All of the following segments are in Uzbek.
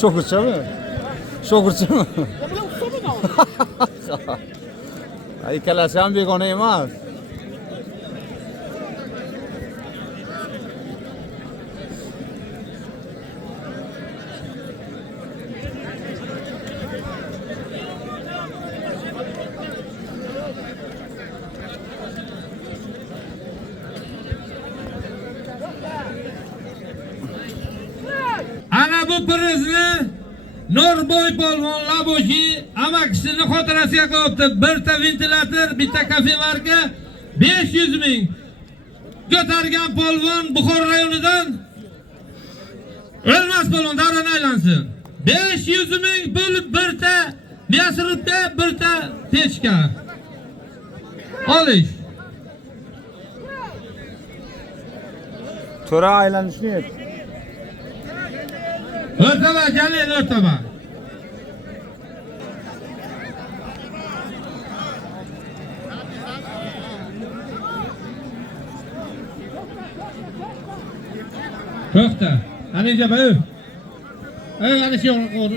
Şokurça mı? Şokurça mı? İkkalasi ham begona emas. Ana bu prizni Nurboy polvon Laboshi amakisini xotirasiga qo'yibdi. Birta ventilator, bitta kafelarga 500 ming. Ko'targan polvon Buxoro rayonidan o'lmas polvon davron aylansin. 500 ming bo'lib birta Yasiribda birta pechka. Olish. To'ra aylanishni et. O'rtaba, Jalil o'rtaba. To'xta. Ana jaba. Ana shu yo'q.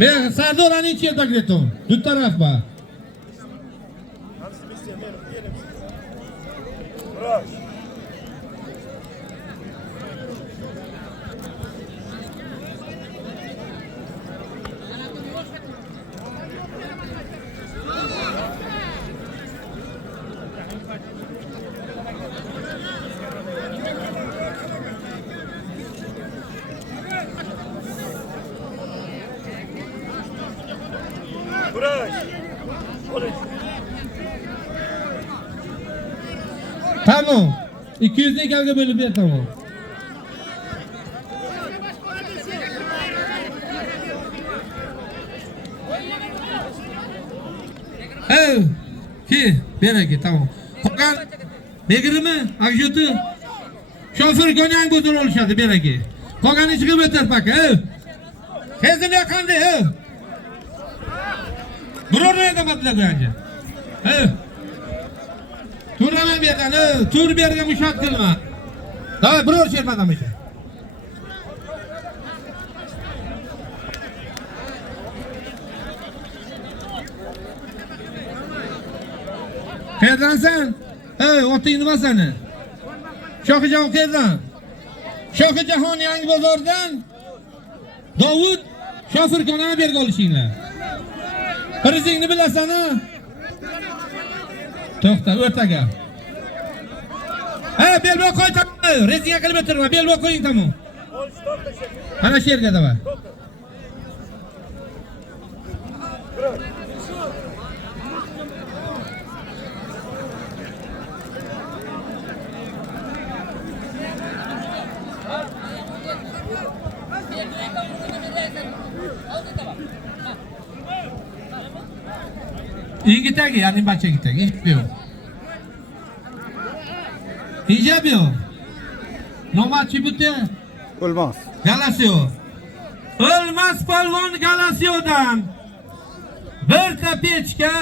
Men Sardor ana ichga takleton. Bu taraf ba. Tamam. 200 lik alga bölüp ber tamam. Ki, beraki tamam. Qolgan begirimi? Akjuti. Şoför ko'nyang bozor olishadi beraki. Qolgani chiqib o'tir paka. Hezini yoqandi. Biror yerda matla qo'yanje. Turaman bergan, tur bergan mushat qilma. Davay biror shermadam ekan. Qayerdansan? Oting nima sani? Shohijahon qayerdan? Shohijahon Yangi bozordan Davud shofirxonani berga olishinglar. Qizingni bilasan-a? To'xta, o'rtaga. Belbog' qo'y tamom. Rezinga qilib o'tirma, belbog' qo'ying tamom. Ana shu yerga davay. İngitagi, yani bahçe gitagi. Yok. İcab yok. Nomaçı bitti. Olmaz. Galasio. Olmaz polvon Galasio'dan. Bir pechka,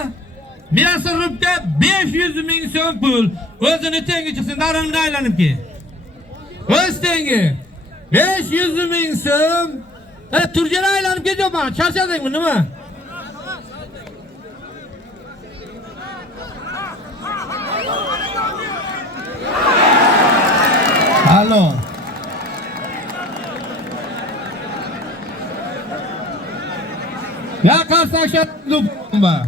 Miyasirubga 500 ming so'm pul. O'zini tengi chiqsin, davronini aylanib ki. O'z tengi. 500 ming so'm. Turjani aylanib ketaman. Charchadingmi nima? Alo. Ya karşı aşağı ba.